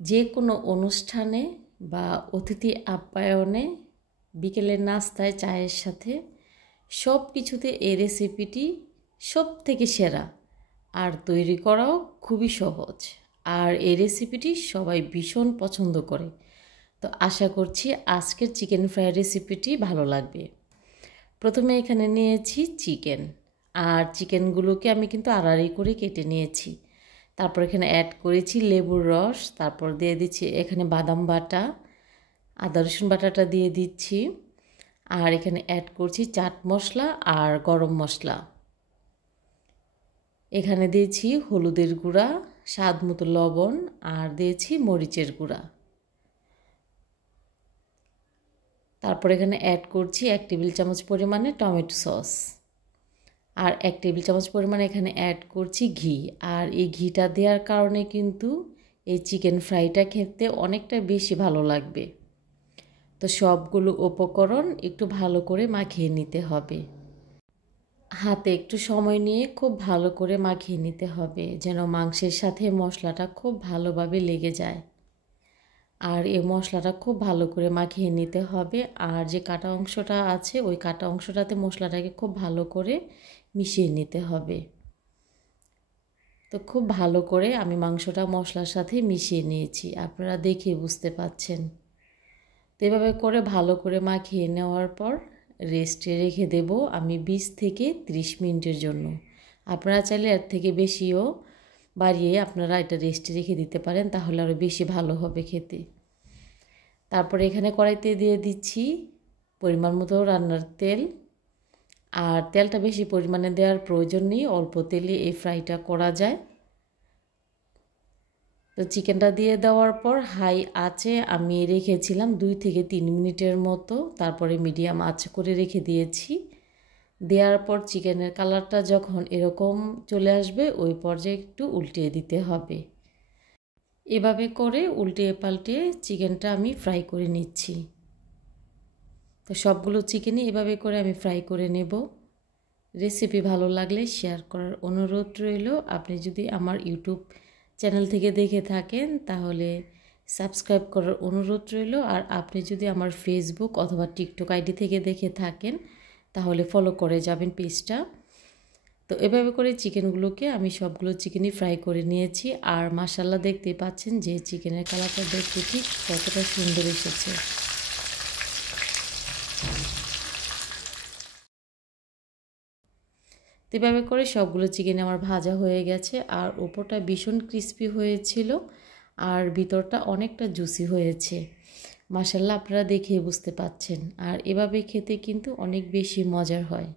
যে কোনো অনুষ্ঠানে বা অতিথি আপ্যায়নে বিকেলের নাস্তায় চায়ের সাথে সব কিছুতে এই রেসিপিটি সব থেকে সেরা আর তৈরি করাও খুবই সহজ। আর এই রেসিপিটি সবাই ভীষণ পছন্দ করে। তো আশা করছি আজকের চিকেন ফ্রাই রেসিপিটি ভালো লাগবে। প্রথমে এখানে নিয়েছি চিকেন, আর চিকেনগুলোকে আমি কিন্তু আড়াআড়ি করে কেটে নিয়েছি। তারপর এখানে অ্যাড করেছি লেবুর রস, তারপর দিয়ে দিচ্ছি এখানে বাদাম বাটা, আদা রসুন বাটাটা দিয়ে দিচ্ছি, আর এখানে অ্যাড করছি চাট মশলা আর গরম মশলা। এখানে দিয়েছি হলুদের গুঁড়া, স্বাদ মতো লবণ, আর দিয়েছি মরিচের গুঁড়া। তারপর এখানে অ্যাড করছি 1 টেবিল চামচ পরিমাণে টমেটো সস, আর 1 টেবিল চামচ পরিমাণে এখানে অ্যাড করছি ঘি। আর এই ঘিটা দেওয়ার কারণে কিন্তু এই চিকেন ফ্রাইটা খেতে অনেকটা বেশি ভালো লাগবে। তো সবগুলো উপকরণ একটু ভালো করে মাখিয়ে নিতে হবে। হাতে একটু সময় নিয়ে খুব ভালো করে মাখিয়ে নিতে হবে, যেন মাংসের সাথে মশলাটা খুব ভালোভাবে লেগে যায়। আর এই মশলাটা খুব ভালো করে মাখিয়ে নিতে হবে। আর যে কাটা অংশটা আছে ওই কাটা অংশটাতে মশলাটাকে খুব ভালো করে মিশিয়ে নিতে হবে। তো খুব ভালো করে আমি মাংসটা মশলার সাথে মিশিয়ে নিয়েছি, আপনারা দেখে বুঝতে পাচ্ছেন। তো এভাবে করে ভালো করে মাখিয়ে নেওয়ার পর রেস্টে রেখে দেব আমি 20 থেকে 30 মিনিটের জন্য। আপনারা চাইলে এর থেকে বেশিও বাড়িয়ে আপনারা এটা রেস্টে রেখে দিতে পারেন, তাহলে আরও বেশি ভালো হবে খেতে। তারপরে এখানে কড়াইতে দিয়ে দিচ্ছি পরিমাণ মতো রান্নার তেল। আর তেলটা বেশি পরিমাণে দেওয়ার প্রয়োজন নেই, অল্প তেলে এই ফ্রাইটা করা যায়। তো চিকেনটা দিয়ে দেওয়ার পর হাই আঁচে আমি রেখেছিলাম 2 থেকে 3 মিনিটের মতো, তারপরে মিডিয়াম আঁচ করে রেখে দিয়েছি। দেওয়ার পর চিকেনের কালারটা যখন এরকম চলে আসবে ওই পর্যায়ে একটু উল্টিয়ে দিতে হবে। এভাবে করে উল্টিয়ে পাল্টিয়ে চিকেনটা আমি ফ্রাই করে নিচ্ছি। তো সবগুলো চিকেনই এভাবে করে আমি ফ্রাই করে নেব। রেসিপি ভালো লাগলে শেয়ার করার অনুরোধ রইল। আপনি যদি আমার ইউটিউব চ্যানেল থেকে দেখে থাকেন তাহলে সাবস্ক্রাইব করার অনুরোধ রইল। আর আপনি যদি আমার ফেসবুক অথবা টিকটক আইডি থেকে দেখে থাকেন তাহলে ফলো করে যাবেন পেজটা। তো এভাবে করে চিকেনগুলোকে আমি সবগুলো চিকেনই ফ্রাই করে নিয়েছি। আর মাশাআল্লাহ দেখতেই পাচ্ছেন যে চিকেনের কালারটা দেখতে ঠিক কতটা সুন্দর এসেছে। তো এভাবে করে সবগুলো চিকেন আমার ভাজা হয়ে গেছে, আর উপরটা ভীষণ ক্রিস্পি হয়েছিল আর ভিতরটা অনেকটা জুসি হয়েছে। মাশাআল্লাহ আপনারা দেখে বুঝতে পাচ্ছেন। আর এভাবে খেতে কিন্তু অনেক বেশি মজার হয়।